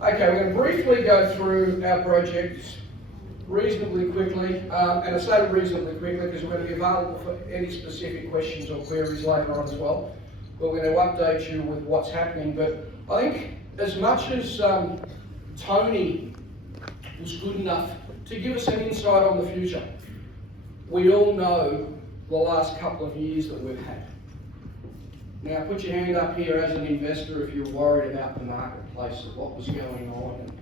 Okay, we're going to briefly go through our projects reasonably quickly, and I say reasonably quickly because we're going to be available for any specific questions or queries later on as well. But we're going to update you with what's happening. But I think as much as Tony was good enough to give us an insight on the future, we all know the last couple of years that we've had. Now put your hand up here as an investor if you're worried about the marketplace and what was going on, and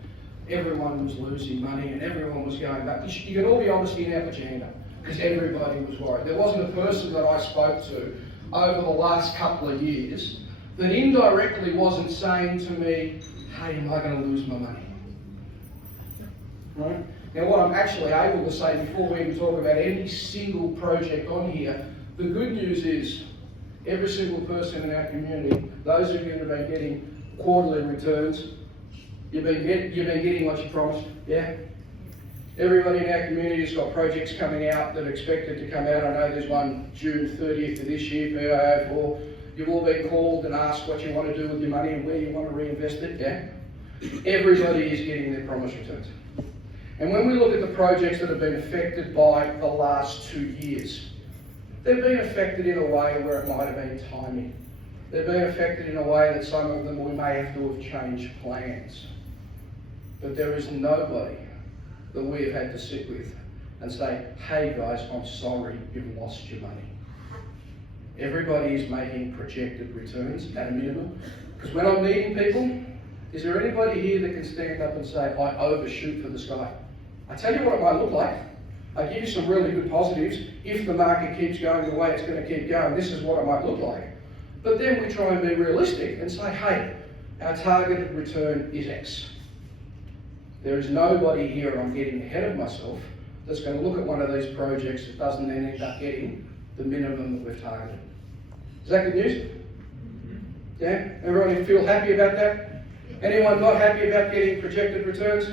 everyone was losing money and everyone was going back. You can all be honest here now, put your hand up, because everybody was worried. There wasn't a person that I spoke to over the last couple of years that indirectly wasn't saying to me, hey, am I going to lose my money? Right? Now what I'm actually able to say before we even talk about any single project on here, the good news is every single person in our community, those of you that have been getting quarterly returns, you've been getting what you promised, yeah? Everybody in our community has got projects coming out that are expected to come out. I know there's one June 30th of this year, PIO4. You've all been called and asked what you want to do with your money and where you want to reinvest it, yeah? Everybody is getting their promised returns. And when we look at the projects that have been affected by the last 2 years, they've been affected in a way where it might have been timing. They've been affected in a way that some of them we may have to have changed plans. But there is nobody that we have had to sit with and say, hey guys, I'm sorry you've lost your money. Everybody is making projected returns at a minimum. Because when I'm meeting people, is there anybody here that can stand up and say, I overshoot for the sky? I tell you what it might look like. I give you some really good positives. If the market keeps going the way it's going to keep going, this is what it might look like. But then we try and be realistic and say, hey, our targeted return is X. There is nobody here, and I'm getting ahead of myself, that's going to look at one of these projects that doesn't then end up getting the minimum that we've targeted. Is that good news? Yeah? Everyone feel happy about that? Anyone not happy about getting projected returns?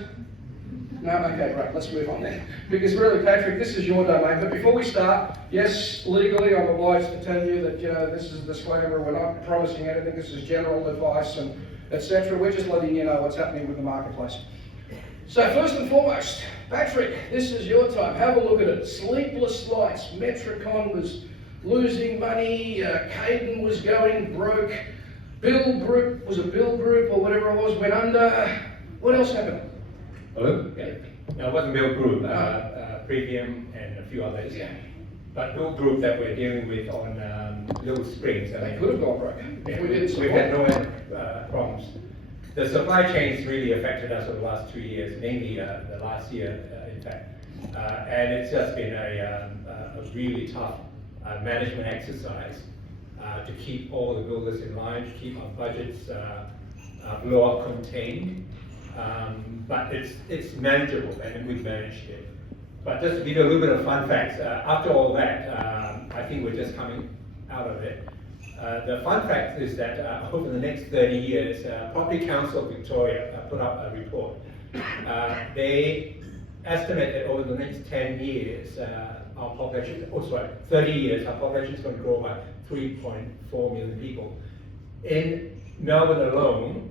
No? Okay, right, let's move on then. Because really, Patrick, this is your domain. But before we start, yes, legally I'm obliged to tell you that, this is a disclaimer. We're not promising anything. This is general advice and etc. We're just letting you know what's happening with the marketplace. So first and foremost, Patrick, this is your time. Have a look at it. Sleepless nights. Metricon was losing money. Caden was going broke. Bill Group, was a Bill Group or whatever it was, went under. What else happened? Hello? Yeah. No, it wasn't Bill Group, Premium and a few others. Yeah. But Bill Group that we're dealing with on Little Springs. They could have gone broke. Yeah, we've had no problems. The supply chains really affected us over the last 2 years, mainly the last year, in fact. And it's just been a really tough management exercise to keep all the builders in line, to keep our budgets blow up contained. But it's manageable, and we've managed it. But just to give you a little bit of fun facts, after all that, I think we're just coming out of it. The fun fact is that over the next 30 years, Property Council of Victoria put up a report. They estimate that over the next 10 years, our population, 30 years, our population is going to grow by 3.4 million people. In Melbourne alone,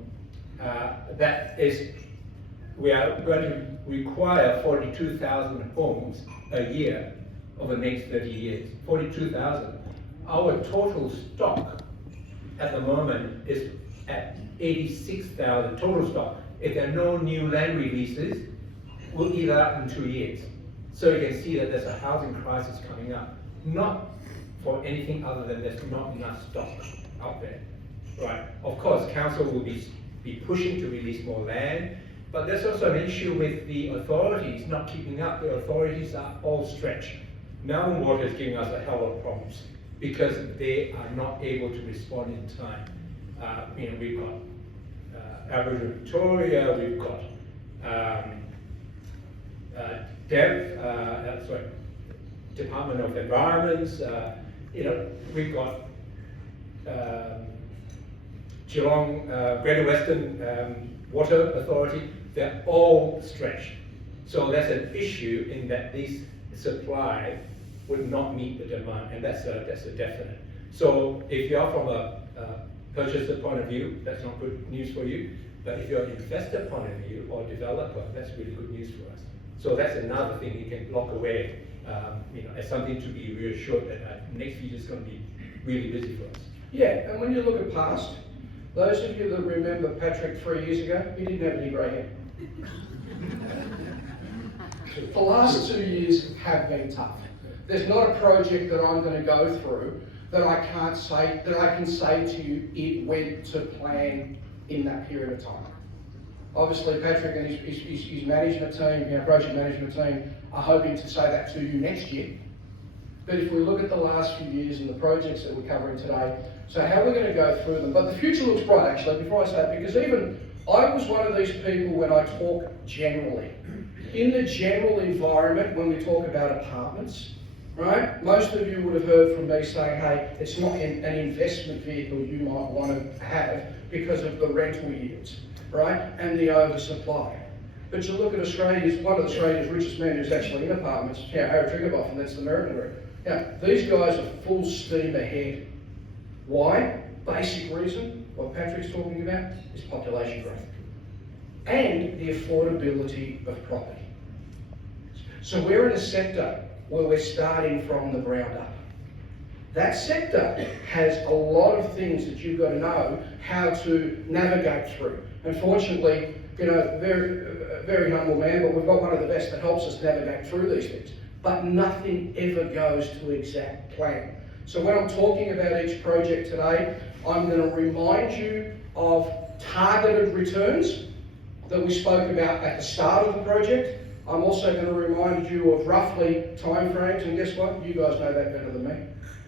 we are going to require 42,000 homes a year over the next 30 years. 42,000. Our total stock at the moment is at 86,000 total stock. If there are no new land releases, we'll eat it up in 2 years. So you can see that there's a housing crisis coming up. Not for anything other than there's not enough stock out there. Right? Of course, council will be pushing to release more land, but there's also an issue with the authorities not keeping up. The authorities are all stretched. Melbourne Water is giving us a hell of problems because they are not able to respond in time. We've got Aberfeldie Victoria, we've got Department of Environments, we've got Geelong, Greater Western Water Authority. They're all stretched. So there's an issue in that this supply would not meet the demand, and that's a definite. So if you're from a purchaser point of view, that's not good news for you. But if you're an investor point of view or developer, that's really good news for us. So that's another thing you can lock away, as something to be reassured that next year is going to be really busy for us. Yeah, and when you look at past, those of you that remember Patrick 3 years ago, he didn't have any grey hair. The last 2 years have been tough. There's not a project that I'm going to go through that I can say to you it went to plan in that period of time. Obviously, Patrick and his management team, project management team, are hoping to say that to you next year. But if we look at the last few years and the projects that we're covering today, so how we're going to go through them. But the future looks bright, actually, before I say it, because even I was one of these people when I talk generally. In the general environment, when we talk about apartments, right, most of you would have heard from me saying, hey, it's not an investment vehicle you might want to have because of the rental yields, right, and the oversupply. But you look at Australia's, one of Australia's richest men who's actually in apartments, Harry Triggerboff, and that's the American Group. These guys are full steam ahead. Why? Basic reason, what Patrick's talking about, is population growth and the affordability of property. So we're in a sector where we're starting from the ground up. That sector has a lot of things that you've got to know how to navigate through. Unfortunately, very humble man, but we've got one of the best that helps us navigate through these things. But nothing ever goes to exact plan. So when I'm talking about each project today, I'm going to remind you of targeted returns that we spoke about at the start of the project. I'm also going to remind you of roughly timeframes, and guess what? You guys know that better than me.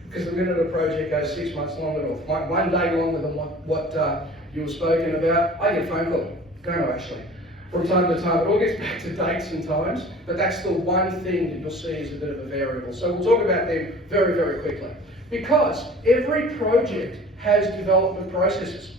Because the minute a project goes 6 months longer or 1 day longer than what you were spoken about, I get a phone call. Don't I actually? From time to time, it all gets back to dates and times, but that's the one thing that you'll see is a bit of a variable. So we'll talk about them very, very quickly. Because every project has development processes.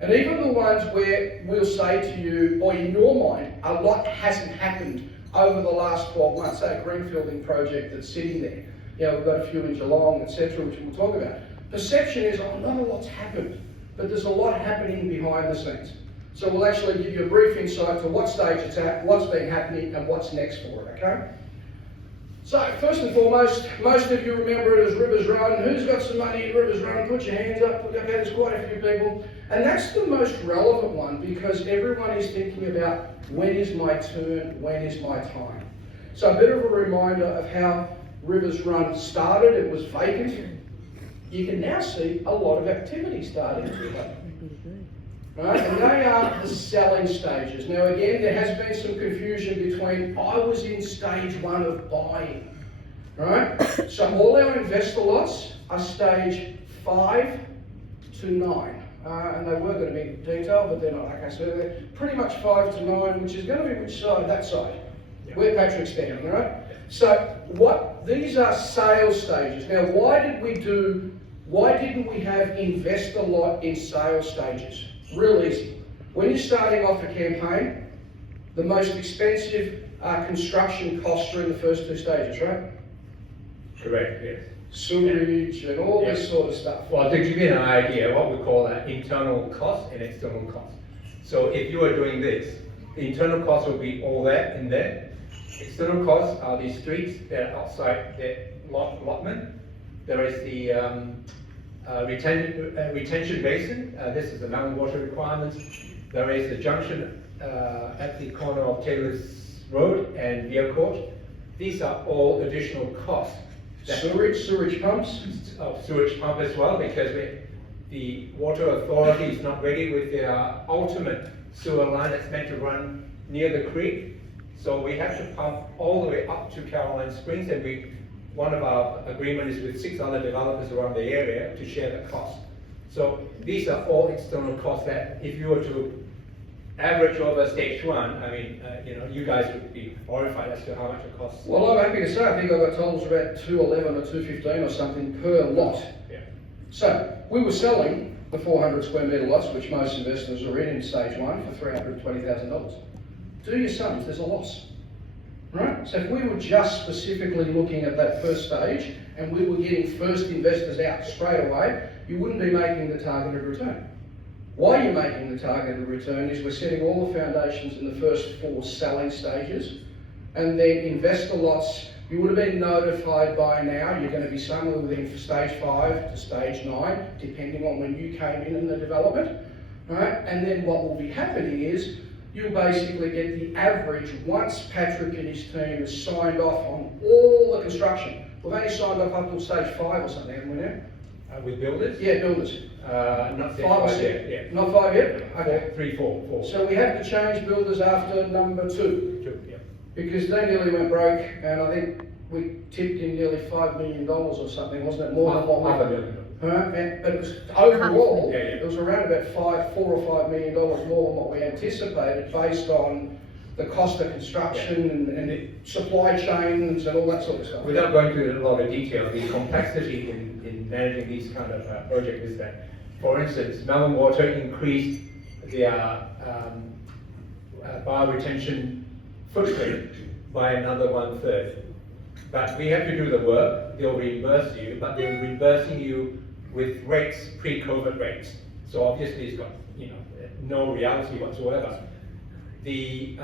And even the ones where we'll say to you, or in your mind, a lot hasn't happened over the last 12 months, say a greenfielding project that's sitting there. We've got a few in Geelong, etc., which we'll talk about. Perception is, not a lot's happened, but there's a lot happening behind the scenes. So we'll actually give you a brief insight to what stage it's at, what's been happening, and what's next for it, okay? So, first and foremost, most of you remember it as Rivers Run. Who's got some money in Rivers Run? Put your hands up. Okay, there's quite a few people. And that's the most relevant one because everyone is thinking about when is my turn, when is my time. So a bit of a reminder of how Rivers Run started. It was vacant. You can now see a lot of activity starting to happen. Right? And they are the selling stages. Now again, there has been some confusion between, I was in stage 1 of buying. Right? So all our investor lots are stage 5 to 9. And they were going to be in detail, but they're not. Okay, so they're pretty much 5 to 9, which is going to be which side? That side. Yeah. Where Patrick's standing, right? So these are sales stages. Now why didn't we have investor lot in sales stages? Real easy. When you're starting off a campaign, the most expensive construction costs are in the first 2 stages, right? Correct, yes. Sewage and all this sort of stuff. Well, to give you an idea, what we call internal cost and external cost. So if you are doing this, the internal cost will be all that in there. External costs are the streets that are outside the allotment. There is the retention basin. This is the mountain water requirements. There is the junction at the corner of Taylor's Road and Via Court. These are all additional costs. Sewage pumps? Sewage pump as well, because the water authority is not ready with their ultimate sewer line that's meant to run near the creek. So we have to pump all the way up to Caroline Springs, and one of our agreements is with 6 other developers around the area to share the cost. So these are all external costs that if you were to average over stage 1, I mean, you guys would be horrified as to how much it costs. Well, I'm happy to say, I think I got told it was about 211 or 215 or something per lot. Yeah. So we were selling the 400 square metre lots, which most investors are in stage 1 for $320,000. Do your sums, there's a loss. Right? So if we were just specifically looking at that first stage and we were getting first investors out straight away, you wouldn't be making the targeted return. Why you're making the targeted return is we're setting all the foundations in the first 4 selling stages, and then investor lots, you would have been notified by now, you're going to be somewhere within stage 5 to stage 9, depending on when you came in the development, right? And then what will be happening is, you'll basically get the average once Patrick and his team has signed off on all the construction. We've only signed off up till stage 5 or something, haven't we now? With builders? Yeah, builders. Not 5 or 6 yet. Yeah. Not 5 yet? Okay. 3, 4. So we had to change builders after number 2. 2, yeah. Because they nearly went broke, and I think we tipped in nearly $5 million or something, wasn't it? More than what we... $500,000. But it was overall, Yeah. it was around about $4 or $5 million more than what we anticipated, based on the cost of construction and the supply chains and all that sort of stuff. Without going into a lot of detail, the complexity in managing these kind of projects is that, for instance, Melbourne Water increased their bioretention footprint by another 1/3. But we have to do the work, they'll reimburse you, but they're reimbursing you with rates, pre-COVID rates. So obviously it's got, no reality whatsoever. The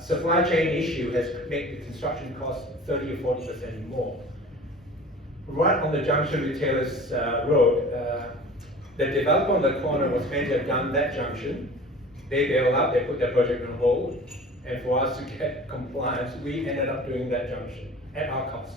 supply chain issue has made the construction cost 30 or 40% more. Right on the junction with Taylor's Road, the developer on the corner was meant to have done that junction. They bailed out, they put their project on hold, and for us to get compliance, we ended up doing that junction at our cost.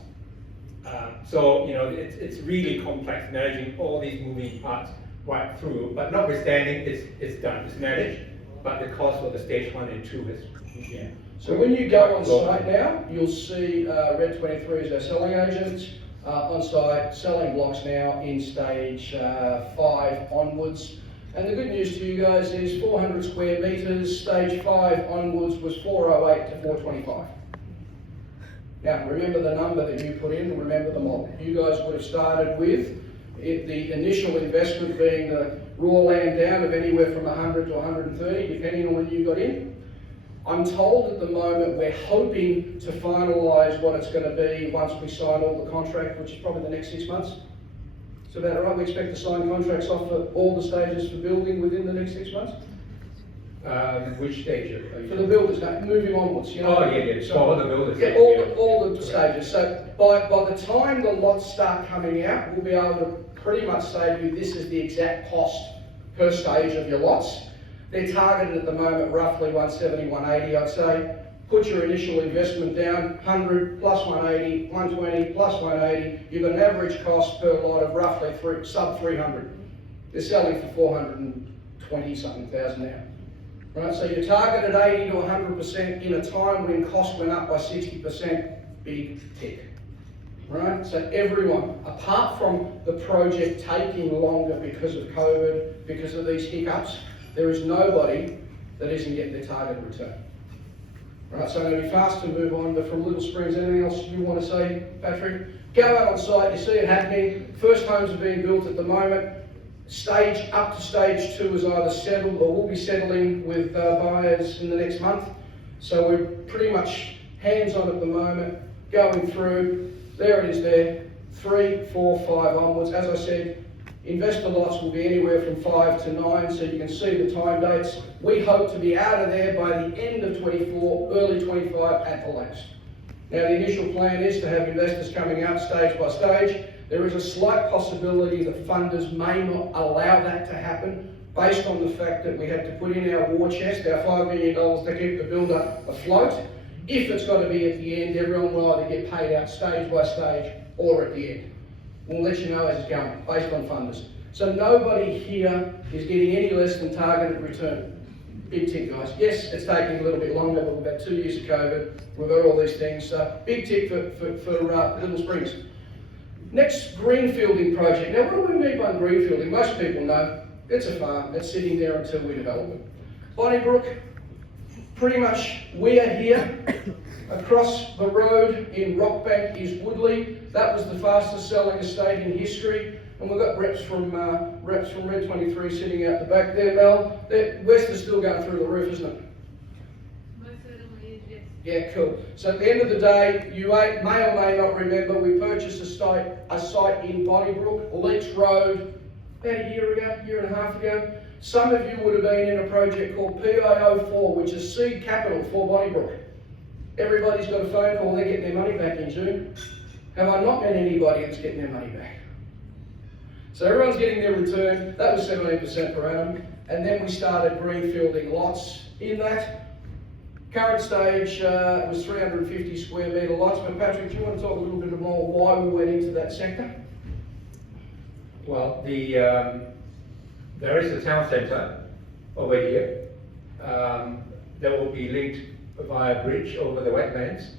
So, it's really complex managing all these moving parts right through, but notwithstanding, it's done, it's managed, but the cost for the stage 1 and 2 is, yeah. So when you go on site now, you'll see Red 23 is our selling agents on site, selling blocks now in stage 5 onwards. And the good news to you guys is 400 square metres, stage 5 onwards was 408 to 425. Now, remember the number that you put in, remember the model. You guys would have started with the initial investment being the raw land down of anywhere from 100 to 130, depending on when you got in. I'm told at the moment we're hoping to finalise what it's going to be once we sign all the contract, which is probably the next 6 months. Is that about right? We expect to sign contracts off for all the stages for building within the next 6 months? Which stage are you? For the builders, now, moving onwards, Oh, yeah. So all the builders. Yeah, all the stages. So by the time the lots start coming out, we'll be able to pretty much say to you, this is the exact cost per stage of your lots. They're targeted at the moment roughly 170, 180, I'd say. Put your initial investment down, 100 plus 180, 120 plus 180. You've got an average cost per lot of roughly sub 300. They're selling for 420 something thousand now. Right, so you're targeted 80 to 100% in a time when cost went up by 60%, big tick. Right, so everyone, apart from the project taking longer because of COVID, because of these hiccups, there is nobody that isn't getting their targeted return. Right, so I'm going to be fast to move on, but from Little Springs, anything else you want to say, Patrick? Go out on site, you see it happening. First homes are being built at the moment. Stage up to stage 2 is either settled or will be settling with buyers in the next month. So we're pretty much hands-on at the moment, going through. There it is there, 3, 4, 5 onwards. As I said, investor lots will be anywhere from 5 to 9, so you can see the time dates. We hope to be out of there by the end of 24, early 25 at the latest. Now the initial plan is to have investors coming out stage by stage. There is a slight possibility that funders may not allow that to happen based on the fact that we had to put in our war chest, our $5 million to keep the builder afloat. If it's got to be at the end, everyone will either get paid out stage by stage or at the end. We'll let you know as it's going, based on funders. So nobody here is getting any less than targeted return. Big tick, guys. Yes, it's taking a little bit longer, but we've got 2 years of COVID. We've got all these things. So big tick for Little Springs. Next, greenfielding project. Now, what do we mean by greenfielding? Most people know it's a farm. It's sitting there until we develop it. Brook, pretty much we are here. Across the road in Rockbank is Woodley. That was the fastest selling estate in history. And we've got reps from Red 23 sitting out the back there, Mel. West is still going through the roof, isn't it? Most certainly is, yes. Yeah, cool. So at the end of the day, you may or may not remember, we purchased a site in Brook, Leach Road, about a year and a half ago. Some of you would have been in a project called PIO4, which is seed capital for Brook. Everybody's got a phone call, they're getting their money back in June. Have I not met anybody that's getting their money back? So everyone's getting their return. That was 17% per annum. And then we started greenfielding lots in that. Current stage was 350 square metre lots. But Patrick, do you want to talk a little bit more why we went into that sector? Well, there is a town centre over here that will be linked via a bridge over the wetlands.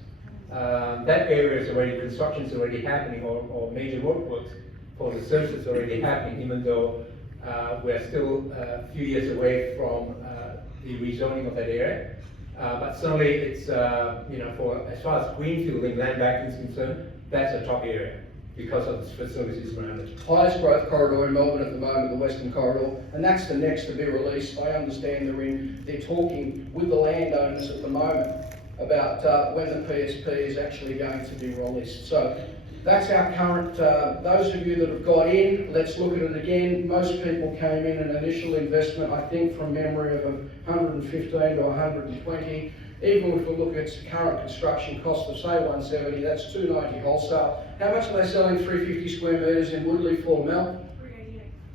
That area is already, construction is already happening, or major roadworks for the services already happening, even though we're still a few years away from the rezoning of that area. But certainly it's, for as far as greenfielding land banking is concerned, that's a top area because of the facilities around it. Highest growth corridor in Melbourne at the moment, the Western Corridor, and that's the next to be released. I understand they're talking with the landowners at the moment about when the PSP is actually going to be released. So that's our current, those of you that have got in, let's look at it again. Most people came in an initial investment, I think from memory, of 115 to 120. Even if we look at current construction cost of say 170, that's 290 wholesale. How much are they selling 350 square metres in Woodley for, Mel?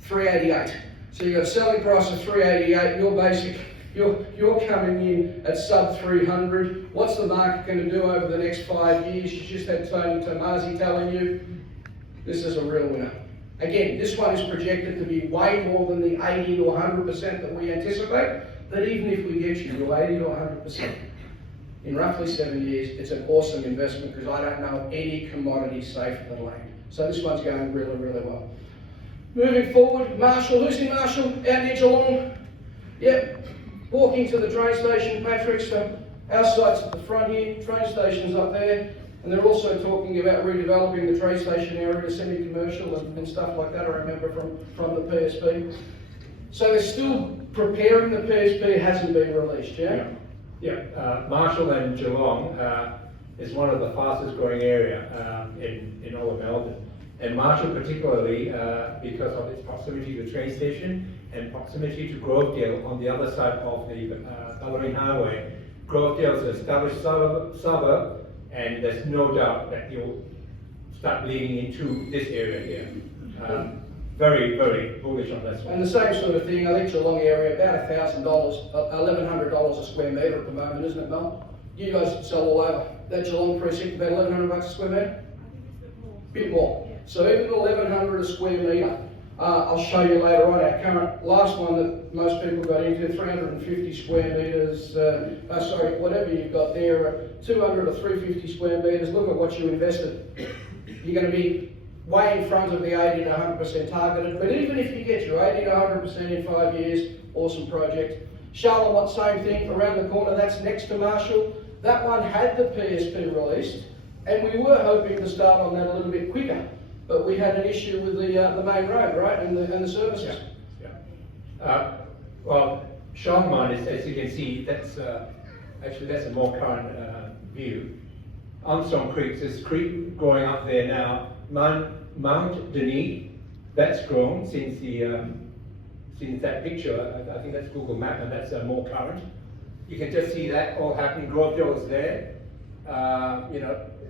388. 388. So you've got a selling price of 388, your basic, you're coming in at sub 300. What's the market going to do over the next 5 years? You just had Tony Tomasi telling you, this is a real winner. Again, this one is projected to be way more than the 80 to 100% that we anticipate, but even if we get you to 80 to 100%, in roughly 7 years, it's an awesome investment because I don't know any commodity safer than land. So this one's going really, really well. Moving forward, Marshall, who's in Marshall? Out near Geelong? Yep. Walking to the train station, Patrick, so our site's at the front here, train station's up there, and they're also talking about redeveloping the train station area, semi-commercial and stuff like that, I remember from the PSP. So they're still preparing, the PSP hasn't been released, yeah? Yeah, Marshall and Geelong is one of the fastest growing area in all of Melbourne. And Marshall particularly because of its proximity to the train station and proximity to Grovedale on the other side of the Ballerine Highway. Grovedale is an established suburb, and there's no doubt that you'll start bleeding into this area here. Very, very bullish on this one. And the same sort of thing, I think Geelong area, about $1,000, $1,100 a square metre at the moment, isn't it, Mel? You guys sell all over. That Geelong precinct, about $1,100 a square metre? Bit more. Yeah. So even $1,100 a square metre, I'll show you later on our current last one that most people got into, 350 square metres, whatever you've got there, 200 or 350 square metres. Look at what you invested. You're going to be way in front of the 80 to 100% targeted, but even if you get your 80 to 100% in 5 years, awesome project. Charlemont, same thing, around the corner, that's next to Marshall. That one had the PSP released, and we were hoping to start on that a little bit quicker, but we had an issue with the main road, right, and the services. Yeah. Well, Charlemont is, as you can see, that's actually that's a more current view. Armstrong Creek, this creek growing up there now. Mount Denis, that's grown since that picture. I think that's Google Map, and that's more current. You can just see that all happening. Grovedale is there.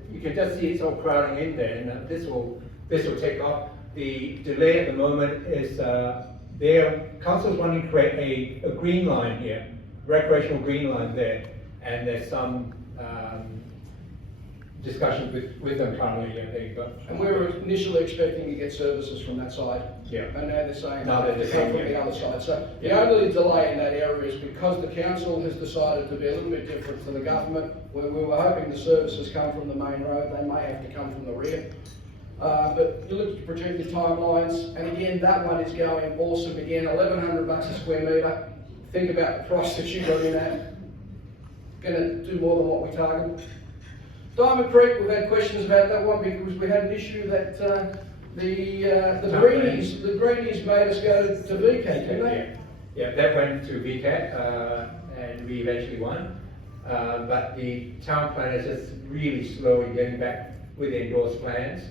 You can just see it's all crowding in there, and this will take off. The delay at the moment is their council's wanting to create a green line here, recreational green line there, and there's some discussions with them currently. Yeah, there you go. And we were initially expecting to get services from that side. Yeah. And now they're saying No, they're they come from the other side. So the only delay in that area is because the council has decided to be a little bit different to the government, where we were hoping the services come from the main road, they may have to come from the rear. But you look at the projected timelines, and again, that one is going awesome again, $1,100 a square metre. Think about the price that you got in at. Going to do more than what we targeted. Diamond Creek, we've had questions about that one because we had an issue that the greenies made us go to VCAT, didn't they? Yeah, that went to VCAT and we eventually won. But the town plan is just really slow in getting back with the endorsed plans.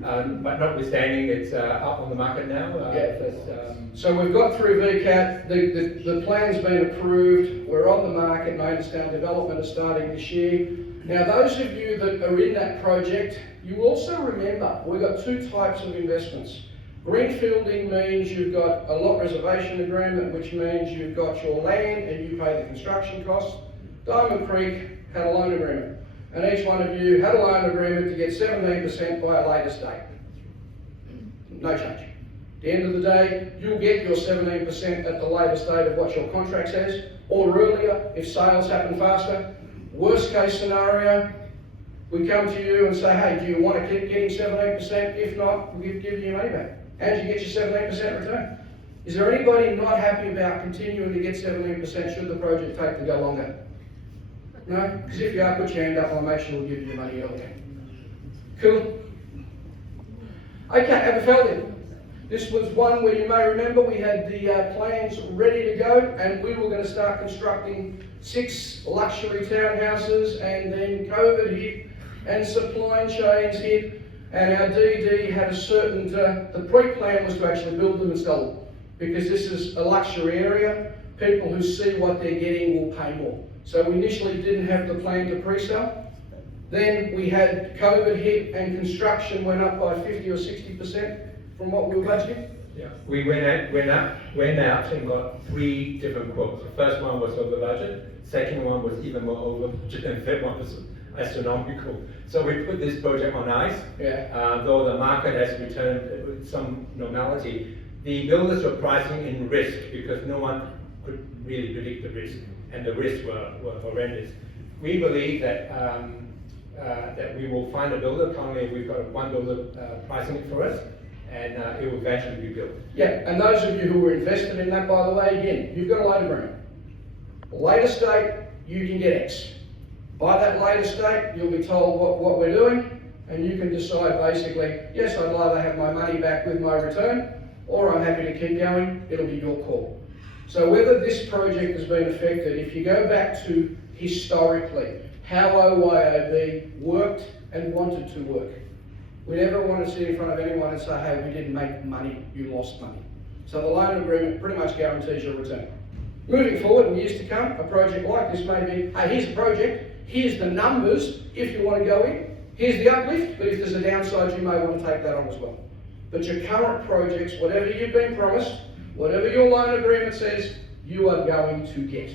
But notwithstanding, it's up on the market now. So we've got through VCAT, the plan's been approved, we're on the market, and I understand development is starting this year. Now those of you that are in that project, you also remember we've got two types of investments. Greenfielding means you've got a lot reservation agreement, which means you've got your land and you pay the construction costs. Diamond Creek had a loan agreement, and each one of you had a loan agreement to get 17% by a later date. No change. At the end of the day, you'll get your 17% at the later date of what your contract says, or earlier if sales happen faster. Worst case scenario, we come to you and say, hey, do you want to keep getting 17%? If not, we'll give you your money back. How do you get your 17% return? Is there anybody not happy about continuing to get 17% should the project take to go longer? No? Because if you are, put your hand up and I'll make sure we'll give you your money earlier. Cool? Okay, Aberfeldie. This was one where you may remember we had the plans ready to go, and we were going to start constructing 6 luxury townhouses, and then COVID hit and supply chains hit, and our DD had a certain, the pre-plan was to actually build them and sell them, because this is a luxury area. People who see what they're getting will pay more. So we initially didn't have the plan to pre-sell. Then we had COVID hit and construction went up by 50 or 60% from what we were budgeting. Yeah, we went out and got 3 different quotes. The first one was over budget, second one was even more over budget, and third one was astronomical. So we put this project on ice. Though the market has returned with some normality. The builders were pricing in risk because no one could really predict the risk, and the risks were horrendous. We believe that that we will find a builder. Currently, we've got one builder pricing it for us, and it will eventually be built. Yeah, and those of you who were invested in that, by the way, again, you've got a loan agreement. Later date, you can get X. By that later date, you'll be told what we're doing, and you can decide basically, yes, I'd rather have my money back with my return, or I'm happy to keep going. It'll be your call. So whether this project has been affected, if you go back to historically how OYOB worked and wanted to work, we never want to sit in front of anyone and say, hey, we didn't make money, you lost money. So the loan agreement pretty much guarantees your return. Moving forward in years to come, a project like this may be, hey, here's a project, here's the numbers if you want to go in, here's the uplift, but if there's a downside, you may want to take that on as well. But your current projects, whatever you've been promised, whatever your loan agreement says, you are going to get.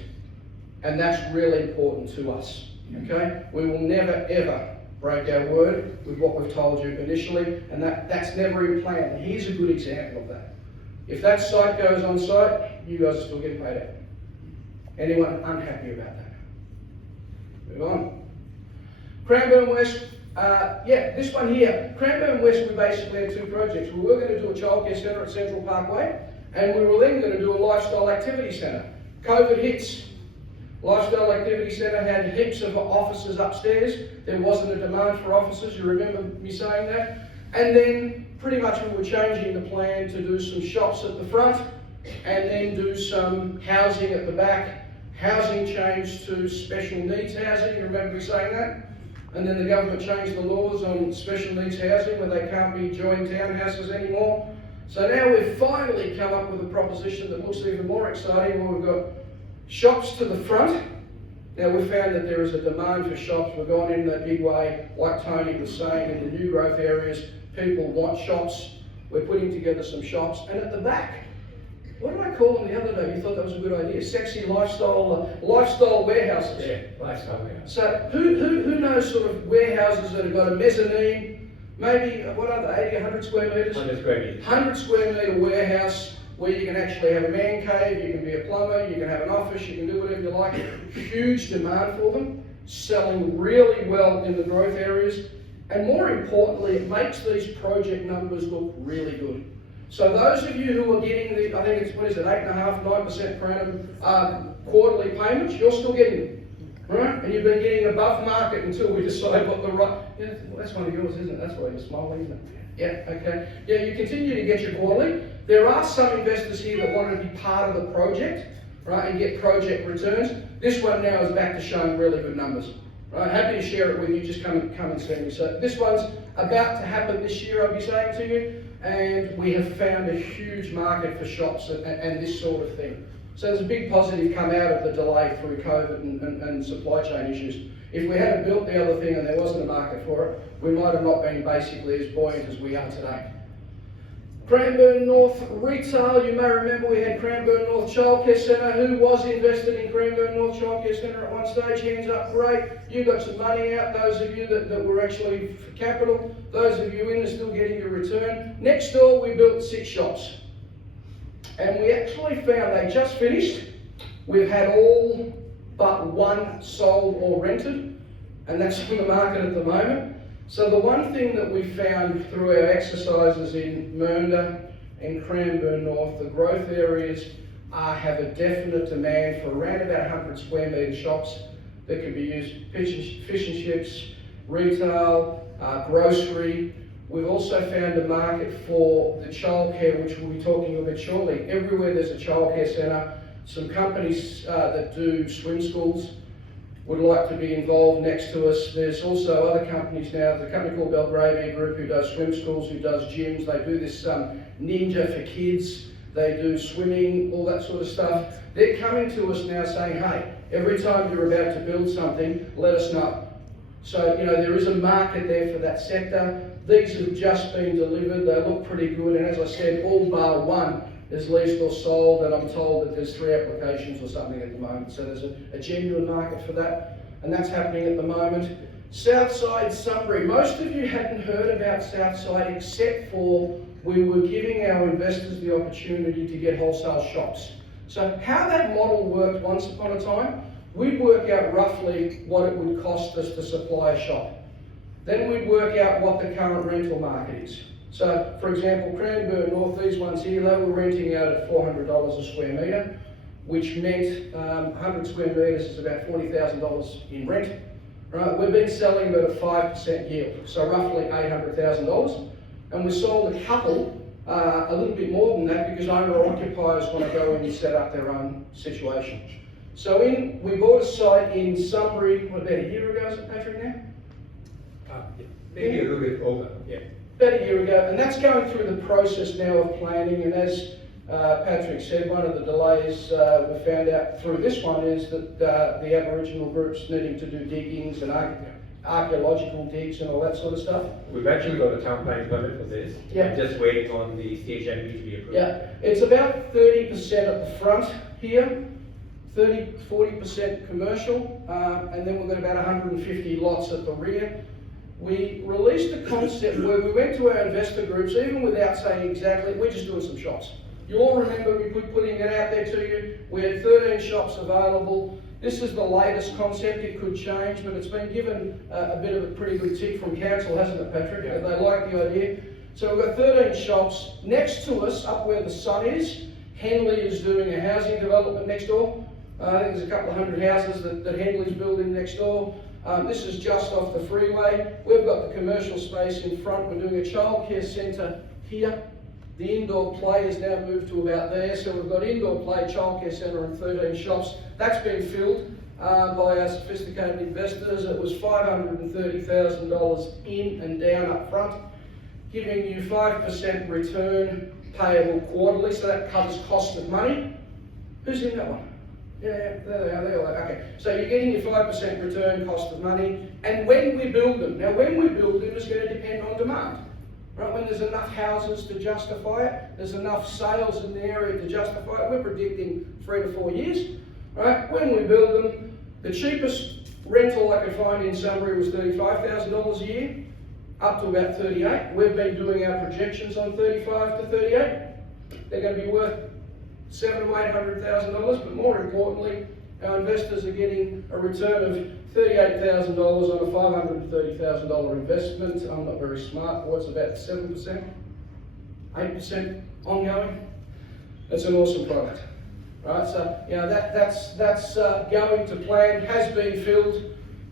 And that's really important to us, okay? We will never, ever break our word with what we've told you initially, and that's never in plan. And here's a good example of that. If that site goes on site, you guys are still getting paid out. Anyone unhappy about that? Move on. Cranbourne West, this one here. Cranbourne West, we basically had 2 projects. We were going to do a childcare centre at Central Parkway, and we were then going to do a lifestyle activity centre. COVID hits. Lifestyle Activity Centre had heaps of offices upstairs. There wasn't a demand for offices, you remember me saying that? And then pretty much we were changing the plan to do some shops at the front and then do some housing at the back. Housing changed to special needs housing, you remember me saying that? And then the government changed the laws on special needs housing where they can't be joined townhouses anymore. So now we've finally come up with a proposition that looks even more exciting, where we've got shops to the front. Now we've found that there is a demand for shops. We've gone in that big way, like Tony was saying, in the new growth areas, people want shops. We're putting together some shops. And at the back, what did I call them the other day? You thought that was a good idea. Sexy lifestyle warehouses. Yeah, lifestyle warehouses. So who knows sort of warehouses that have got a mezzanine, maybe, what are they, 80, 100 square metres? 100 square metres. 100 square metre warehouse, where you can actually have a man cave, you can be a plumber, you can have an office, you can do whatever you like. Huge demand for them, selling really well in the growth areas, and more importantly, it makes these project numbers look really good. So those of you who are getting the, I think it's, 8.5%, 9% per annum quarterly payments, you're still getting them, right? And you've been getting above market until we decide what the right, yeah, well, that's one of yours, isn't it? That's why you're smiling, isn't it? Yeah, okay. Yeah, you continue to get your quarterly. There are some investors here that want to be part of the project, right, and get project returns. This one now is back to showing really good numbers. Right, happy to share it with you, just come and see me. So this one's about to happen this year, I'll be saying to you, and we have found a huge market for shops and this sort of thing. So there's a big positive come out of the delay through COVID and supply chain issues. If we hadn't built the other thing and there wasn't a market for it, we might have not been basically as buoyant as we are today. Cranbourne North Retail, you may remember we had Cranbourne North Childcare Centre. Who was invested in Cranbourne North Childcare Centre at one stage? Hands up, great. You got some money out, those of you that were actually for capital. Those of you in are still getting your return. Next door we built 6 shops. And we actually found they just finished. We've had all but one sold or rented, and that's on the market at the moment. So the one thing that we found through our exercises in Mernda and Cranbourne North, the growth areas have a definite demand for around about 100 square metre shops that could be used fish and chips, retail, grocery. We've also found a market for the childcare, which we'll be talking about shortly. Everywhere there's a childcare centre, some companies that do swim schools would like to be involved next to us. There's also other companies now, the company called Belgravia Group who does swim schools, who does gyms. They do this ninja for kids. They do swimming, all that sort of stuff. They're coming to us now saying, hey, every time you're about to build something, let us know. So, you know, there is a market there for that sector. These have just been delivered. They look pretty good. And as I said, all bar one is leased or sold, and I'm told that there's 3 applications or something at the moment. So there's a genuine market for that, and that's happening at the moment. Southside Sunbury. Most of you hadn't heard about Southside except for we were giving our investors the opportunity to get wholesale shops. So how that model worked once upon a time, we'd work out roughly what it would cost us to supply a shop. Then we'd work out what the current rental market is. So, for example, Cranbourne North, these ones here, they were renting out at $400 a square metre, which meant 100 square metres is about $40,000 in rent. Right? We've been selling them at a 5% yield, so roughly $800,000. And we sold a couple a little bit more than that because owner-occupiers want to go in and set up their own situation. So we bought a site in Sunbury, what, about a year ago, is it, Patrick, now? Yeah. Maybe a little bit over, yeah. About a year ago, and that's going through the process now of planning. And as Patrick said, one of the delays we found out through this one is that the Aboriginal groups needing to do diggings and archaeological digs and all that sort of stuff. We've actually got a town planning permit for this. Yeah. We're just waiting on the CHMP to be approved. Yeah, it's about 30% at the front here, 40% commercial, and then we've got about 150 lots at the rear. We released a concept where we went to our investor groups, even without saying exactly, we're just doing some shops. You all remember we putting it out there to you. We had 13 shops available. This is the latest concept. It could change, but it's been given a bit of a pretty good tick from council, hasn't it, Patrick? Yeah. They like the idea. So we've got 13 shops. Next to us, up where the sun is, Henley is doing a housing development next door. I think there's a couple of hundred houses that Henley's building next door. This is just off the freeway. We've got the commercial space in front. We're doing a childcare centre here. The indoor play has now moved to about there. So we've got indoor play, childcare centre and 13 shops. That's been filled by our sophisticated investors. It was $530,000 in and down up front, giving you 5% return payable quarterly. So that covers cost of money. Who's in that one? Yeah, there they are, okay. So you're getting your 5% return cost of money, and when we build them, now when we build them is going to depend on demand. Right, when there's enough houses to justify it, there's enough sales in the area to justify it, we're predicting 3 to 4 years. Right, when we build them, the cheapest rental I could find in Sunbury was $35,000 a year, up to about 38. We've been doing our projections on 35 to 38. They're going to be worth $700,000 to $800,000, but more importantly, our investors are getting a return of $38,000 on a $530,000 investment. I'm not very smart, but what's about 7%? 8% ongoing? That's an awesome product. Right, so you know that's going to plan, has been filled.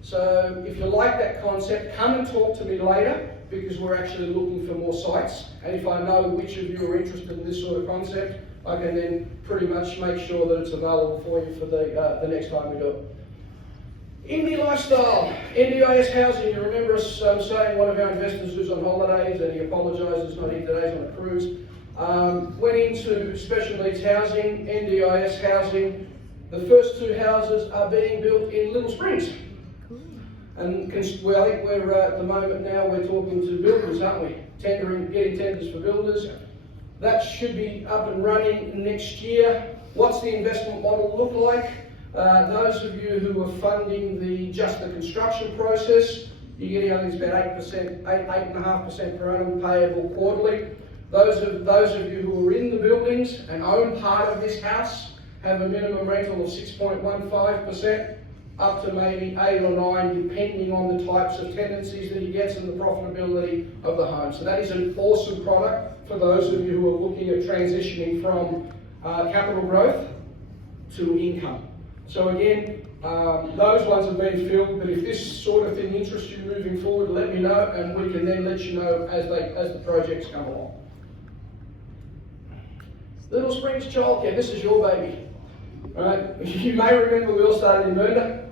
So if you like that concept, come and talk to me later, because we're actually looking for more sites. And if I know which of you are interested in this sort of concept, I can then pretty much make sure that it's available for you for the next time we do it. Indie lifestyle, NDIS housing. You remember us saying one of our investors who's on holidays and he apologises, not here today, he's on a cruise. Went into special needs housing, NDIS housing. The first two houses are being built in Little Springs. And I think we're at the moment now, we're talking to builders, aren't we? Getting tenders for builders. That should be up and running next year. What's the investment model look like? Those of you who are funding just the construction process, you're getting, I think it's about 8.5% per annum payable quarterly. Those of you who are in the buildings and own part of this house have a minimum rental of 6.15%, up to maybe 8 or 9, depending on the types of tenancies that he gets and the profitability of the home. So that is an awesome product for those of you who are looking at transitioning from capital growth to income. So again, those ones have been filled, but if this sort of thing interests you moving forward, let me know and we can then let you know as the projects come along. Little Springs Childcare, this is your baby. Right? You may remember we all started in Mernda.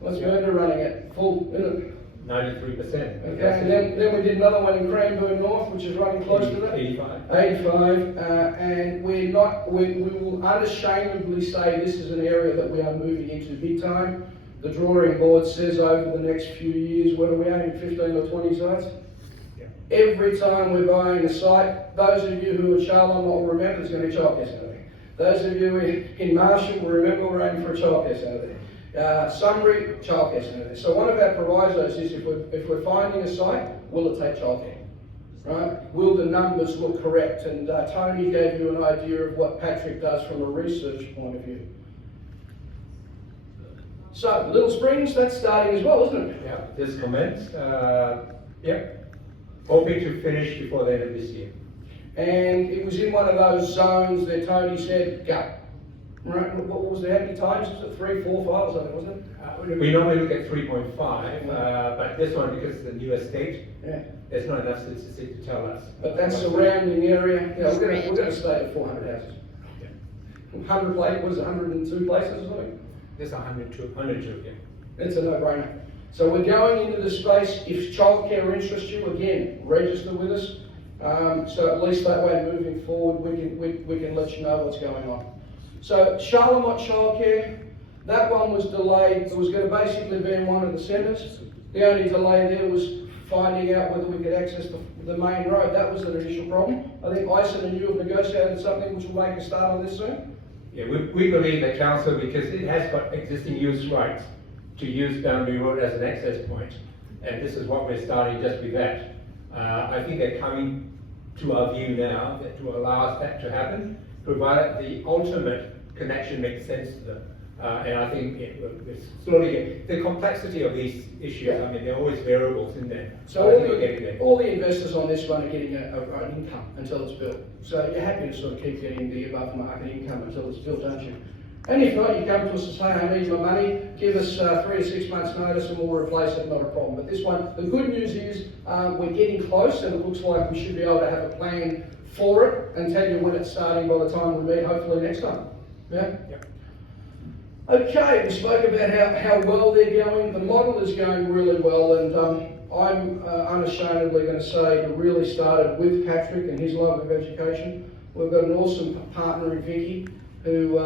What's Mernda running at? Full, isn't it? 93%. Okay, and then we did another one in Cranbourne North, which is running close to that. 85. 85, and we will unashamedly say this is an area that we are moving into big time. The drawing board says over the next few years, what are we aiming, 15 or 20 sites? Yeah. Every time we're buying a site, those of you who are Charlemont will remember there's going to be a childcare centre there. Those of you in Marshall will remember we're aiming for a childcare centre there. Sunbury, childcare centre there. So one of our provisos is if we're finding a site, will it take childcare? Right? Will the numbers look correct? And Tony gave you an idea of what Patrick does from a research point of view. So, Little Springs, that's starting as well, isn't it? Yeah, this commenced. Hoping to finish before the end of this year. And it was in one of those zones that Tony said, go. Right, what was there, how many times? Was it 3, 4, 5 or something, wasn't it? We normally look at 3.5, but this one, because it's a new estate, Yeah. there's not enough statistics to tell us. But that surrounding area, you know, we're going to stay at 400 houses. 100 places, what is it, 102 places or something? There's 102, yeah. It's a no-brainer. So we're going into the space. If childcare interests you, again, register with us. So at least that way, moving forward, we can let you know what's going on. So Charlemont Childcare, that one was delayed. It was going to basically be in one of the centres. The only delay there was finding out whether we could access the main road. That was an initial problem. I think Ison and you have negotiated something which will make a start on this soon. Yeah, we believe that council, because it has got existing use rights to use Boundary Road as an access point, and this is what we're starting just with that. I think they're coming to our view now that to allow us that to happen, provided the ultimate connection makes sense to them. And I think it's slowly, the complexity of these issues, Yeah. I mean, there are always variables in there. So I think we're getting there. all the investors on this one are getting an income until it's built. So you're happy to sort of keep getting the above market income until it's built, aren't you? And if not, you come to us and say, I need my money, give us 3 to 6 months notice and we'll replace it, not a problem. But this one, the good news is we're getting close and it looks like we should be able to have a plan for it and tell you when it's starting by the time we meet, hopefully next time. Yeah? Yep. Okay, we spoke about how well they're going. The model is going really well, and I'm unashamedly going to say it really started with Patrick and his love of education. We've got an awesome partner in Vicky who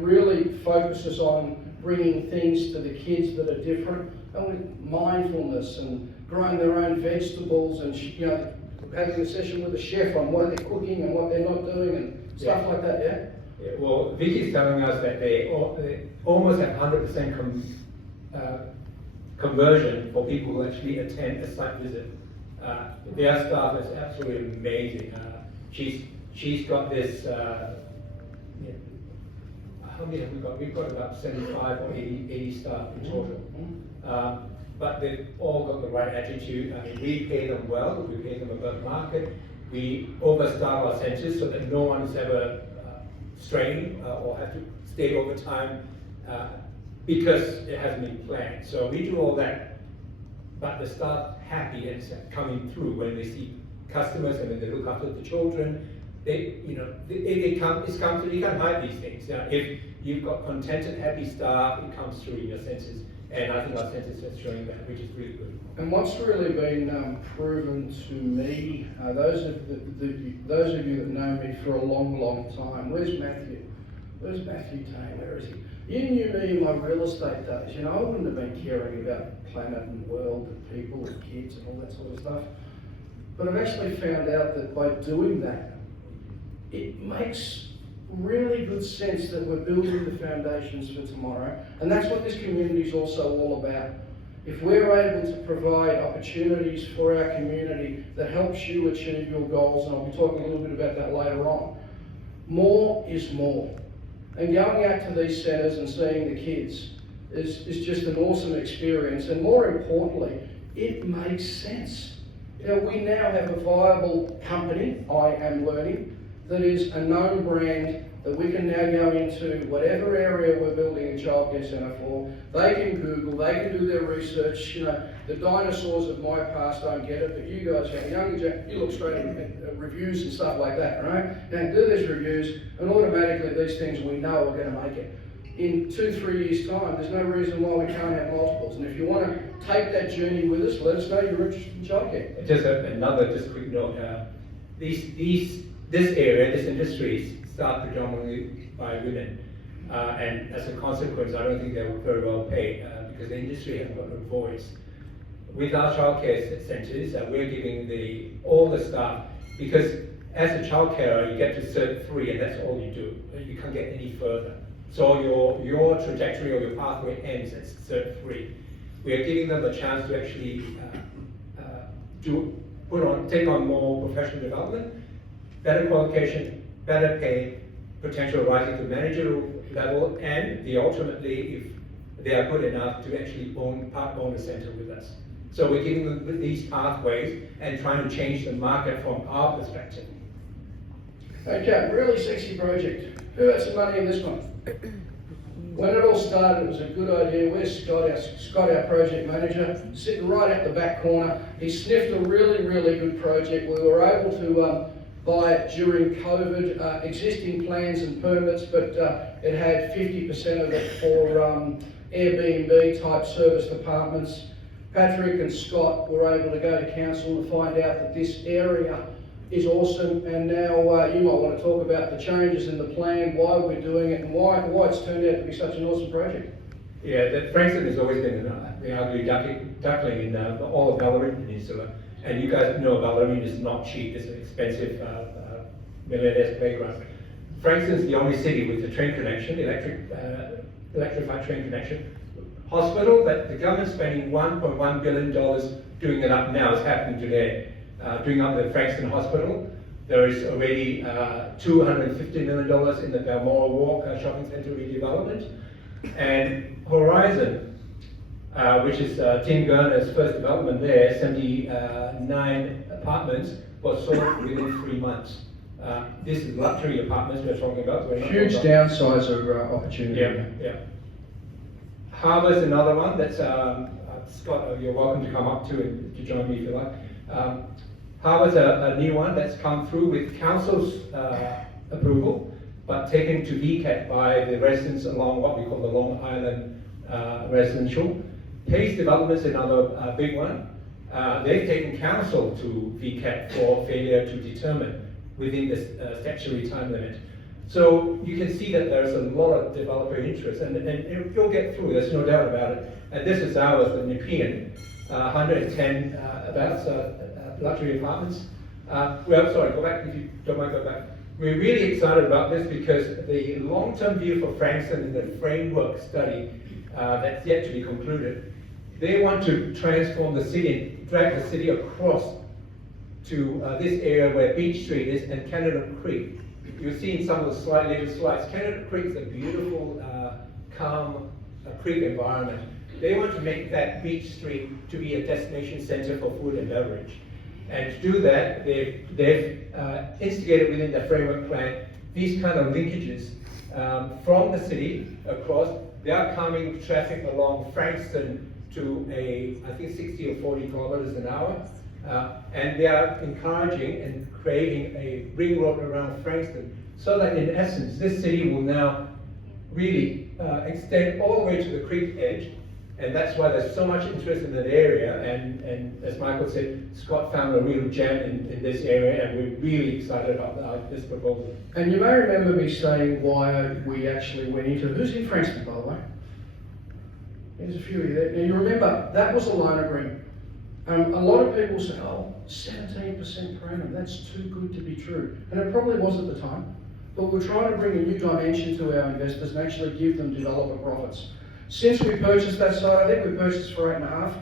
really focuses on bringing things to the kids that are different, and with mindfulness and growing their own vegetables, and having a session with the chef on what they're cooking and what they're not doing and stuff like that. Yeah. Yeah, well, Vicky's telling us that they almost have 100% conversion for people who actually attend a site visit. Their staff is absolutely amazing. She's got this. How many have we got? We've got about 75 or 80 staff in total. But they've all got the right attitude. I mean, we pay them well. We pay them above market. We overstaff our centres so that no one's ever strain or have to stay overtime because it hasn't been planned. So we do all that, but the staff happy and it's coming through when they see customers and when they look after the children. It comes through. You can't hide these things. Now, if you've got contented, happy staff, it comes through in your senses. And I think our census is showing that, which is really good. And what's really been proven to me, those of you that know me for a long, long time, where's Matthew? Where's Matthew Tane? Where is he? You knew me in my real estate days. You know, I wouldn't have been caring about planet and world and people and kids and all that sort of stuff. But I've actually found out that by doing that, it makes really good sense that we're building the foundations for tomorrow. And that's what this community is also all about. If we're able to provide opportunities for our community that helps you achieve your goals, and I'll be talking a little bit about that later on, more is more. And going out to these centres and seeing the kids is just an awesome experience. And more importantly, it makes sense. You know, we now have a viable company, I am learning, that is a known brand that we can now go into whatever area we're building a childcare centre for. They can Google, they can do their research. You know, the dinosaurs of my past don't get it, but you guys have younger gen, you look straight at reviews and stuff like that, right? Now do these reviews, and automatically these things we know are going to make it. In 2-3 years' time, there's no reason why we can't have multiples. And if you want to take that journey with us, let us know you're interested in childcare. Just another quick note. This area, this industry, started predominantly by women, and as a consequence, I don't think they were very well paid because the industry has got no voice. With our childcare centres, we're giving all the staff, because as a childcarer, you get to Cert 3, and that's all you do. You can't get any further. So your trajectory or your pathway ends at Cert 3. We are giving them a chance to actually take on more professional development, better qualification, better pay, potential rising to managerial level, and ultimately, if they are good enough, to actually own a centre with us. So we're giving them these pathways and trying to change the market from our perspective. Okay, really sexy project. Who had some money in this one? When it all started, it was a good idea. Where's Scott, our project manager, sitting right at the back corner. He sniffed a really, really good project. We were able to buy it during COVID, existing plans and permits, but it had 50% of it for Airbnb type serviced apartments. Patrick and Scott were able to go to council to find out that this area is awesome, and now you might want to talk about the changes in the plan, why we're doing it, and why it's turned out to be such an awesome project. Yeah, Frankston has always been the ugly duckling in all of Ballarat Peninsula, and you guys know Ballarat is not cheap. It's an expensive millionaire's playground. Frankston's the only city with the train connection, electrified train connection. Hospital, that the government's spending $1.1 billion doing it up now. It's happening today. Doing up the Frankston Hospital. There is already $250 million in the Balmoral Walk shopping centre redevelopment. And Horizon, which is Tim Gurner's first development there, 79 apartments, was sold within 3 months. This is luxury apartments we're talking about. Huge downsizer opportunity. Yeah. Harbour's another one that's, Scott, you're welcome to come up to join me if you like. Harbour's a new one that's come through with council's approval, but taken to VCAT by the residents along what we call the Long Island residential. Pace Development's another big one. They've taken council to VCAT for failure to determine within the statutory time limit. So you can see that there's a lot of developer interest, and you'll get through, there's no doubt about it. And this is ours, the Nepean, 110 luxury apartments. Well, sorry, go back if you don't mind, go back. We're really excited about this because the long-term view for Frankston in the framework study that's yet to be concluded, they want to transform the city, drag the city across to this area where Beach Street is and Canada Creek. You'll see in some of the later slides, Canada Creek is a beautiful, calm creek environment. They want to make that Beach Street to be a destination center for food and beverage. And to do that, they've instigated within the framework plan these kind of linkages from the city across. They are calming traffic along Frankston to I think 60 or 40 kilometers an hour. And they are encouraging and creating a ring road around Frankston so that in essence, this city will now really extend all the way to the creek edge And that's why there's so much interest in that area. And as Michael said, Scott found a real gem in this area, and we're really excited about this proposal. And you may remember me saying why we actually went into, who's in Frankston, by the way? There's a few of you there. Now you remember, that was a loan agreement. A lot of people say, oh, 17% per annum, that's too good to be true. And it probably was at the time. But we're trying to bring a new dimension to our investors and actually give them developer profits. Since we purchased that site, I think we purchased for 8.5.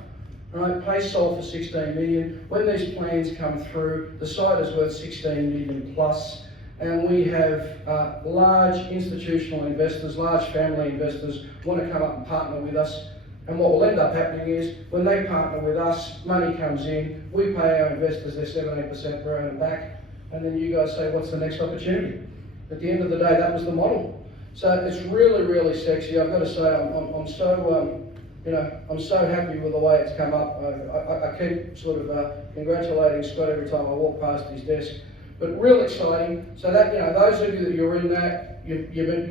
Right, place sold for 16 million. When these plans come through, the site is worth 16 million plus. And we have large institutional investors, large family investors want to come up and partner with us. And what will end up happening is, when they partner with us, money comes in, we pay our investors their 17% per annum back, and then you guys say, what's the next opportunity? At the end of the day, that was the model. So it's really, really sexy. I've got to say, I'm so, I'm so happy with the way it's come up. I keep sort of congratulating Scott every time I walk past his desk. But real exciting. So that, those of you that you're in that, you'll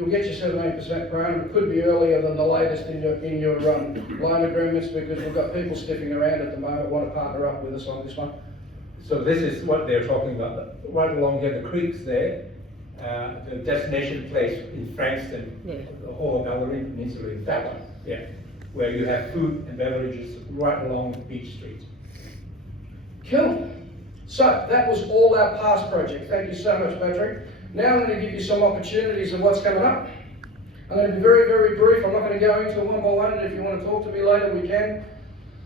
get your 17% per annum. It could be earlier than the latest in your loan agreements, because we've got people sniffing around at the moment want to partner up with us on this one. So this is what they're talking about. Right along here, the creeks there, the destination place in Frankston, the whole of Aberfeldie Peninsula, that one, yeah, where you have food and beverages right along Beach Street. Cool. So that was all our past projects. Thank you so much, Patrick. Now I'm going to give you some opportunities of what's coming up. I'm going to be very, very brief. I'm not going to go into it one by one, and if you want to talk to me later, we can.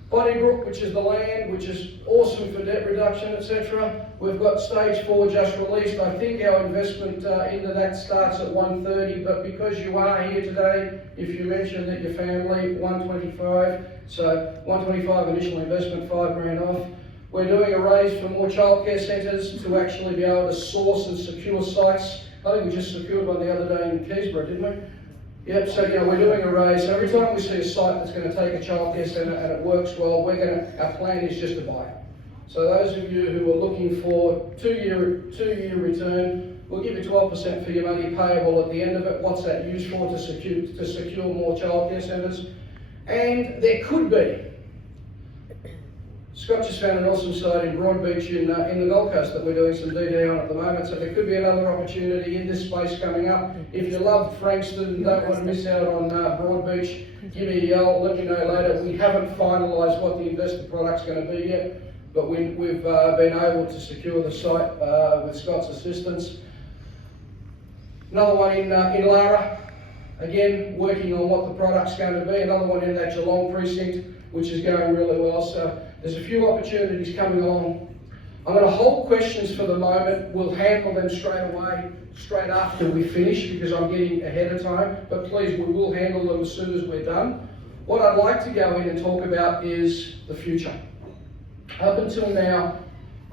Brook, which is the land, which is awesome for debt reduction, etc. We've got stage 4 just released. I think our investment into that starts at 130, but because you are here today, if you mention that your family, 125, so 125 initial investment, $5,000 off. We're doing a raise for more childcare centres to actually be able to source and secure sites. I think we just secured one the other day in Keysborough, didn't we? Yep, so we're doing a raise. So every time we see a site that's going to take a childcare centre and it works well, our plan is just to buy it. So those of you who are looking for two-year return, we'll give you 12% for your money payable at the end of it. What's that used for? To secure more childcare centres. And there could be, Scott just found an awesome site in Broadbeach in the Gold Coast that we're doing some DD on at the moment, so there could be another opportunity in this space coming up. If you love Frankston and don't want to miss out on Broadbeach, give me a yell, let me know later. We haven't finalised what the investor product's going to be yet, but we've been able to secure the site with Scott's assistance. Another one in Lara, again, working on what the product's going to be. Another one in that Geelong precinct, which is going really well. So there's a few opportunities coming on. I'm going to hold questions for the moment. We'll handle them straight away, straight after we finish, because I'm getting ahead of time. But please, we will handle them as soon as we're done. What I'd like to go in and talk about is the future. Up until now,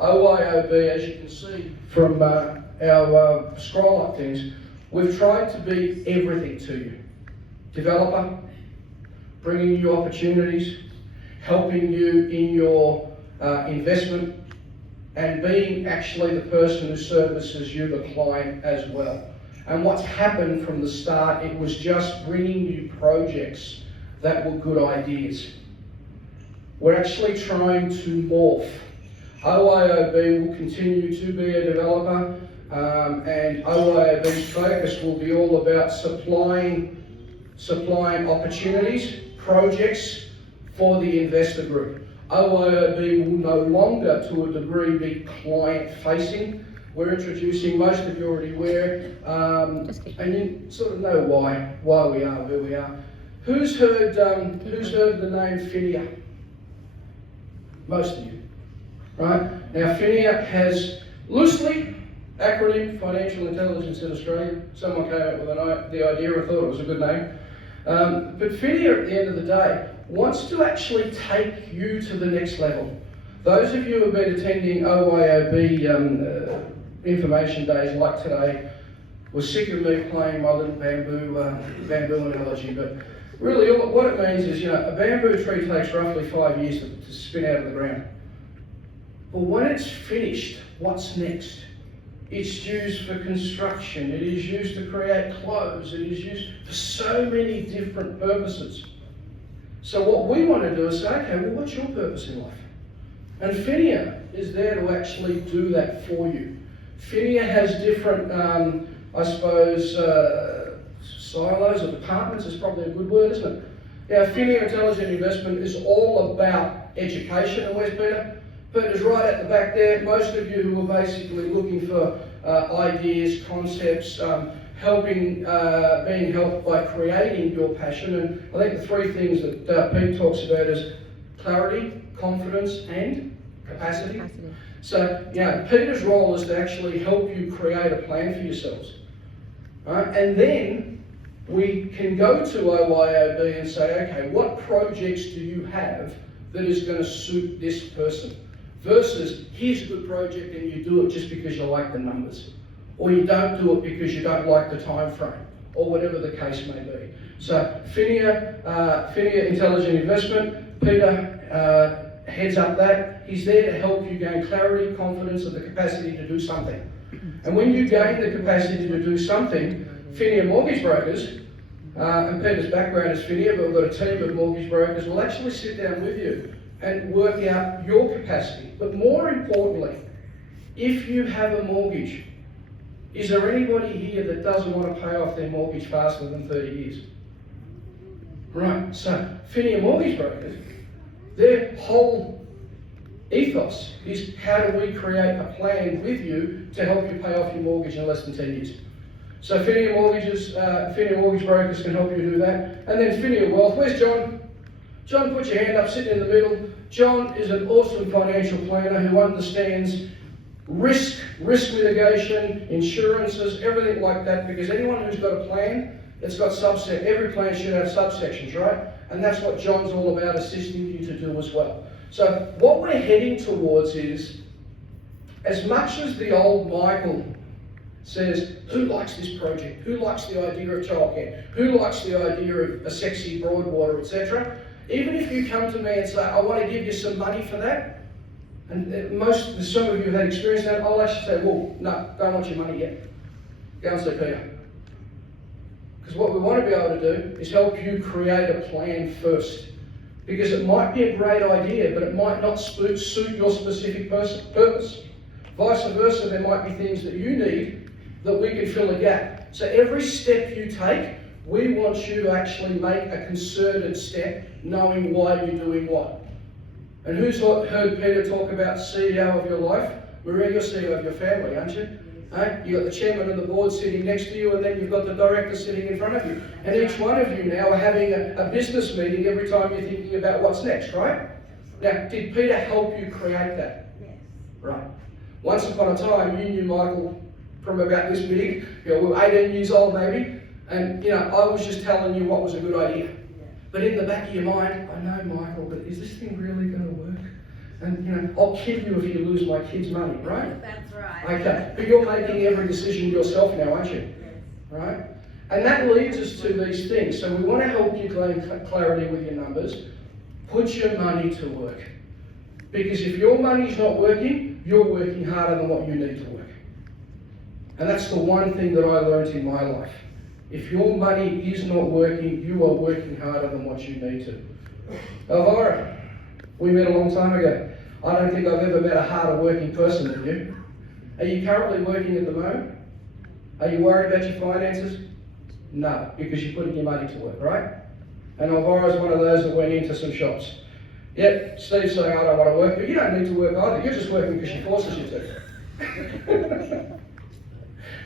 OYOB, as you can see from our scroll-up things, we've tried to be everything to you. Developer, bringing you opportunities, helping you in your investment, and being actually the person who services you, the client, as well. And what's happened from the start, it was just bringing you projects that were good ideas. We're actually trying to morph. OYOB will continue to be a developer, and OYOB's focus will be all about supplying opportunities, projects, for the investor group. OYOB will no longer, to a degree, be client-facing. We're introducing, most of you already aware, and you sort of know why we are where we are. Who's heard the name FINNIA? Most of you, right? Now, FINNIA has loosely acronym Financial Intelligence in Australia. Someone came up with the idea and thought it was a good name. But FINNIA, at the end of the day, wants to actually take you to the next level. Those of you who have been attending OYOB information days like today were sick of me playing my little bamboo analogy, but really what it means is, a bamboo tree takes roughly 5 years to spin out of the ground. But when it's finished, what's next? It's used for construction, it is used to create clothes, it is used for so many different purposes. So what we want to do is say, okay, well, what's your purpose in life? And FINNIA is there to actually do that for you. FINNIA has different, I suppose, silos or departments is probably a good word, isn't it? Now, FINNIA Intelligent Investment is all about education. And where's Peter? Peter's right at the back there. Most of you who are basically looking for ideas, concepts, being helped by creating your passion. And I think the three things that Pete talks about is clarity, confidence, and capacity. So, Peter's role is to actually help you create a plan for yourselves. And then we can go to OYOB and say, okay, what projects do you have that is going to suit this person? Versus, here's a good project and you do it just because you like the numbers. Or you don't do it because you don't like the time frame, or whatever the case may be. So FINNIA Intelligent Investment, Peter heads up that. He's there to help you gain clarity, confidence, and the capacity to do something. And when you gain the capacity to do something, FINNIA Mortgage Brokers, and Peter's background is FINNIA, but we've got a team of mortgage brokers, will actually sit down with you and work out your capacity. But more importantly, if you have a mortgage, is there anybody here that doesn't want to pay off their mortgage faster than 30 years? Right, so FINNIA Mortgage Brokers, their whole ethos is how do we create a plan with you to help you pay off your mortgage in less than 10 years. So FINNIA Mortgage Brokers can help you do that. And then FINNIA Wealth, where's John? John, put your hand up, sitting in the middle. John is an awesome financial planner who understands risk mitigation, insurances, everything like that, because anyone who's got a plan, it's got every plan should have subsections, right? And that's what John's all about, assisting you to do as well. So what we're heading towards is, as much as the old Michael says, who likes this project? Who likes the idea of childcare? Who likes the idea of a sexy Broadwater, etc.? Even if you come to me and say, I want to give you some money for that, and some of you have had experience that, I'll actually say, well, no, don't want your money yet. Go and see Peter. Because what we want to be able to do is help you create a plan first. Because it might be a great idea, but it might not suit your specific purpose. Vice versa, there might be things that you need that we can fill a gap. So every step you take, we want you to actually make a concerted step, knowing why you're doing what. And who's heard Peter talk about CEO of your life? Maria, you're CEO of your family, aren't you? You've got the chairman of the board sitting next to you, and then you've got the director sitting in front of you. And each one of you now are having a business meeting every time you're thinking about what's next, right? Now, did Peter help you create that? Yes. Right. Once upon a time, you knew Michael from about this big. We were 18 years old maybe, and I was just telling you what was a good idea. But in the back of your mind, I know, Michael, but is this thing really going to work? And, I'll kill you if you lose my kids' money, right? That's right. Okay, but you're making every decision yourself now, aren't you? Yes. Right? And that leads us to these things. So we want to help you gain clarity with your numbers. Put your money to work. Because if your money's not working, you're working harder than what you need to work. And that's the one thing that I learned in my life. If your money is not working, you are working harder than what you need to. Elvira, we met a long time ago. I don't think I've ever met a harder working person than you. Are you currently working at the moment? Are you worried about your finances? No, because you're putting your money to work, right? And Elvira's one of those that went into some shops. Yep, Steve's saying I don't want to work, but you don't need to work either. You're just working because she forces you to.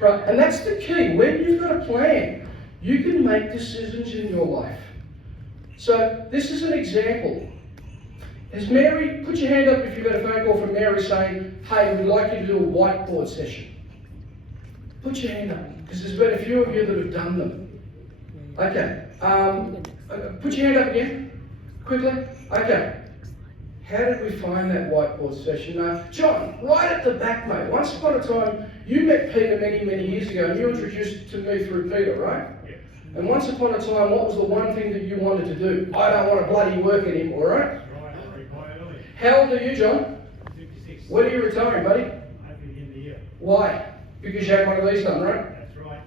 Right, and that's the key. When you've got a plan, you can make decisions in your life. So this is an example. Has Mary, put your hand up if you've got a phone call from Mary saying, hey, we'd like you to do a whiteboard session. Put your hand up, because there's been a few of you that have done them. Okay, put your hand up again, quickly. Okay. How did we find that whiteboard session? John, right at the back, mate. Once upon a time, you met Peter many, many years ago, and you introduced to me through Peter, right? Yeah. And once upon a time, what was the one thing that you wanted to do? I don't want to bloody work anymore, right? Right, I retired early. How old are you, John? 56. When are you retiring, buddy? At the end of the year. Why? Because you had one of these done, right? That's right.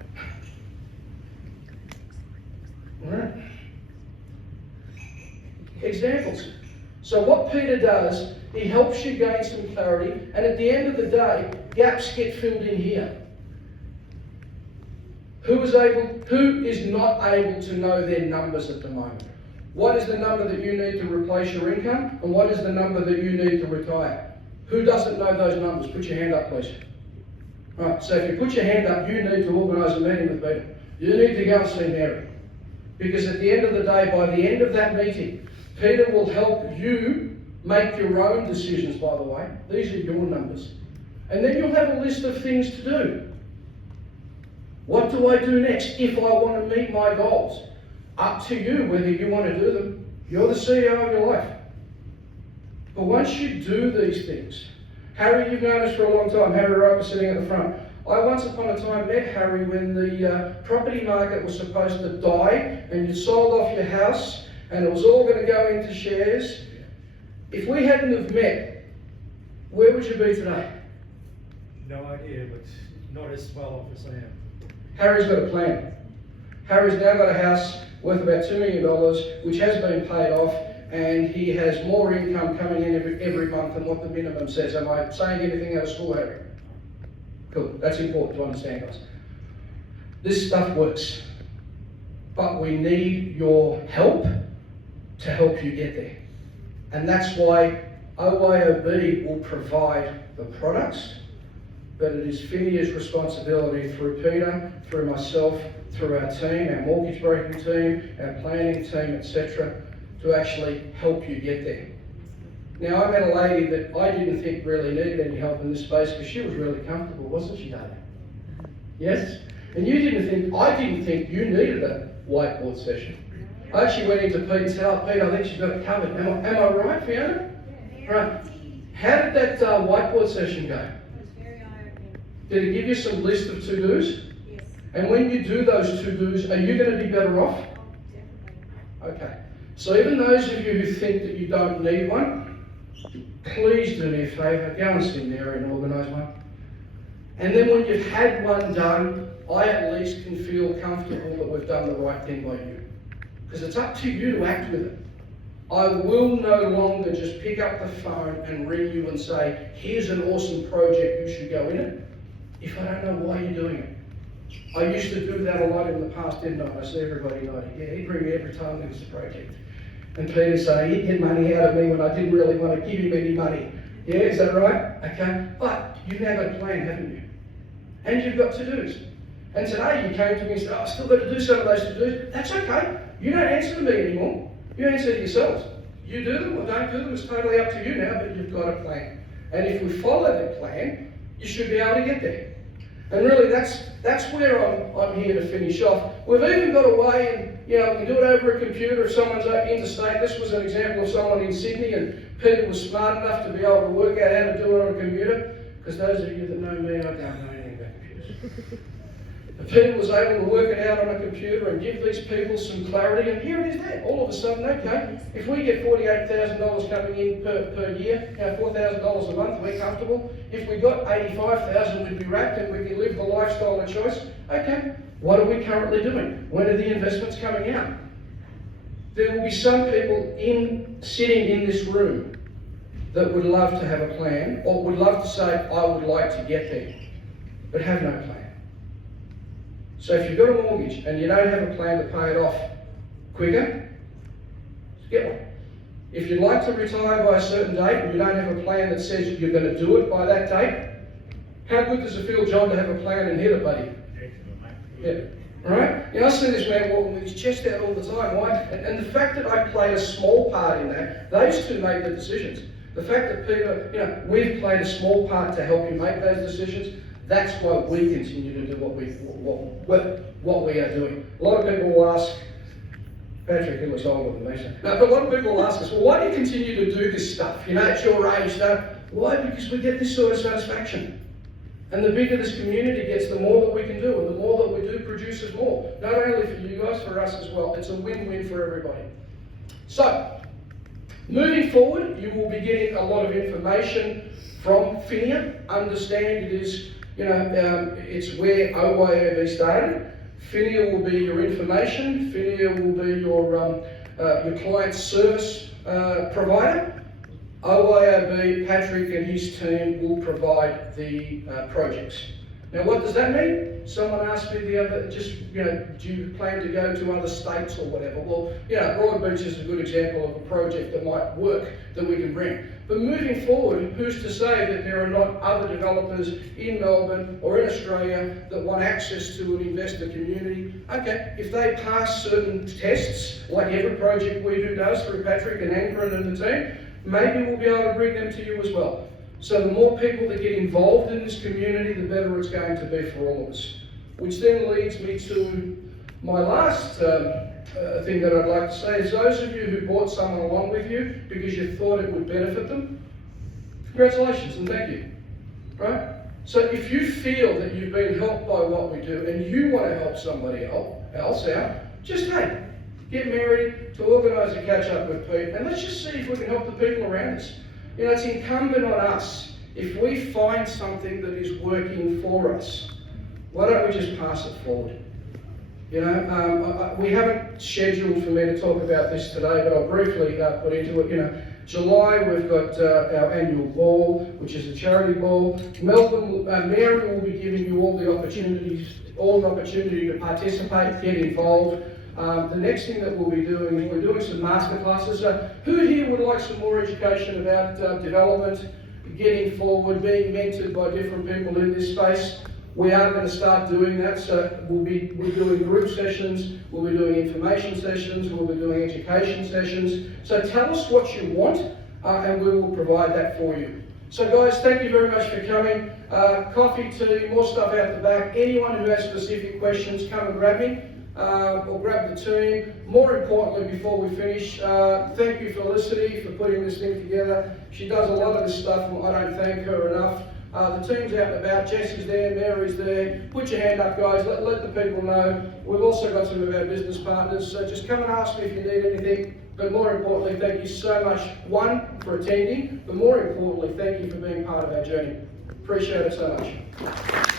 All right. examples. So what Peter does, he helps you gain some clarity, and at the end of the day, gaps get filled in here. Who is not able to know their numbers at the moment? What is the number that you need to replace your income, and what is the number that you need to retire? Who doesn't know those numbers? Put your hand up, please. Right, so if you put your hand up, you need to organise a meeting with Peter. You need to go and see Mary. Because at the end of the day, by the end of that meeting, Peter will help you make your own decisions, by the way. These are your numbers. And then you'll have a list of things to do. What do I do next if I want to meet my goals? Up to you whether you want to do them. You're the CEO of your life. But once you do these things, Harry, you've known us for a long time. Harry Roper sitting at the front. I once upon a time met Harry when the property market was supposed to die and you sold off your house and it was all going to go into shares. If we hadn't have met, where would you be today? No idea, but not as well off as I am. Harry's got a plan. Harry's now got a house worth about $2 million, which has been paid off, and he has more income coming in every month than what the minimum says. Am I saying anything out of school, Harry? Cool. That's important to understand, guys. This stuff works, but we need your help to help you get there. And that's why OYOB will provide the products, but it is FINNIA's responsibility through Peter, through myself, through our team, our mortgage broking team, our planning team, etc., to actually help you get there. Now, I met a lady that I didn't think really needed any help in this space because she was really comfortable, wasn't she, darling? Yes? And I didn't think you needed a whiteboard session. I actually went into Pete and said, oh, Pete, I think she's got it covered. Am I right, Fiona? Right. How did that whiteboard session go? Did it give you some list of to-dos? Yes. And when you do those to-dos, are you going to be better off? Definitely. Okay. So even those of you who think that you don't need one, please do me a favour, go and see Mary and organise one. And then when you've had one done, I at least can feel comfortable that we've done the right thing by you. Because it's up to you to act with it. I will no longer just pick up the phone and ring you and say, here's an awesome project, you should go in it, if I don't know why you're doing it. I used to do that a lot in the past, didn't I? I see everybody nodding. Yeah, he'd ring me every time there was a project. And Peter'd say he'd get money out of me when I didn't really want to give him any money. Yeah, is that right? Okay. But you've now got a plan, haven't you? And you've got to-dos. And today you came to me and said, oh, I've still got to do some of those to-dos. That's okay. You don't answer to me anymore. You answer to yourselves. You do them or don't do them, it's totally up to you now, but you've got a plan. And if we follow that plan, you should be able to get there. And really, that's where I'm here to finish off. We've even got a way, and we can do it over a computer if someone's interstate. This was an example of someone in Sydney, and Peter was smart enough to be able to work out how to do it on a computer. Because those of you that know me, I don't know anything about computers. But Peter was able to work it out on a computer and give these people some clarity, and here it is there. All of a sudden, okay, if we get $48,000 coming in per year, $4,000 a month, we're comfortable. If we got $85,000, we'd be wrapped and we can live the lifestyle of choice. Okay, what are we currently doing? When are the investments coming out? There will be some people sitting in this room that would love to have a plan, or would love to say, I would like to get there, but have no plan. So if you've got a mortgage and you don't have a plan to pay it off quicker, get one. If you'd like to retire by a certain date and you don't have a plan that says you're going to do it by that date, how good does it feel, John, to have a plan and hit it, buddy? Excellent, mate. Yeah. All right? I see this man walking with his chest out all the time. Why? And the fact that I played a small part in that, those two made the decisions. The fact that Peter, we've played a small part to help you make those decisions, that's why we continue to do what we are doing. A lot of people will ask, Patrick, he looks older than me, so. No, but a lot of people will ask us, well, why do you continue to do this stuff? At your age, why? Because we get this sort of satisfaction. And the bigger this community gets, the more that we can do, and the more that we do produces more. Not only for you guys, for us as well. It's a win-win for everybody. So, moving forward, you will be getting a lot of information from FINNIA. Understand it is, it's where OYOB started. FINNIA will be your information. FINNIA will be your client service provider. OYOB, Patrick and his team will provide the projects. Now what does that mean? Someone asked me the other, do you plan to go to other states or whatever? Well, Broadbeach is a good example of a project that might work, that we can bring. But moving forward, who's to say that there are not other developers in Melbourne or in Australia that want access to an investor community? Okay, if they pass certain tests, like every project we do does through Patrick and Anchor and the team, maybe we'll be able to bring them to you as well. So the more people that get involved in this community, the better it's going to be for all of us. Which then leads me to my last thing that I'd like to say is those of you who brought someone along with you because you thought it would benefit them, congratulations and thank you, right? So if you feel that you've been helped by what we do and you want to help somebody else out, just get married to organise a catch up with Pete and let's just see if we can help the people around us. It's incumbent on us, if we find something that is working for us, why don't we just pass it forward? We haven't scheduled for me to talk about this today, but I'll briefly put into it. July we've got our annual ball, which is a charity ball. Melbourne, Mary will be giving you all the opportunity to participate, get involved. The next thing that we'll be doing is we're doing some masterclasses. Who here would like some more education about development, getting forward, being mentored by different people in this space? We are going to start doing that, so we're doing group sessions, we'll be doing information sessions, we'll be doing education sessions. So tell us what you want and we will provide that for you. So guys, thank you very much for coming. Coffee, tea, more stuff out the back. Anyone who has specific questions, come and grab me or grab the team. More importantly, before we finish, thank you, Felicity, for putting this thing together. She does a lot of this stuff and I don't thank her enough. The team's out and about, Jesse's there, Mary's there. Put your hand up guys, let the people know. We've also got some of our business partners, so just come and ask me if you need anything. But more importantly, thank you so much, one, for attending, but more importantly, thank you for being part of our journey. Appreciate it so much.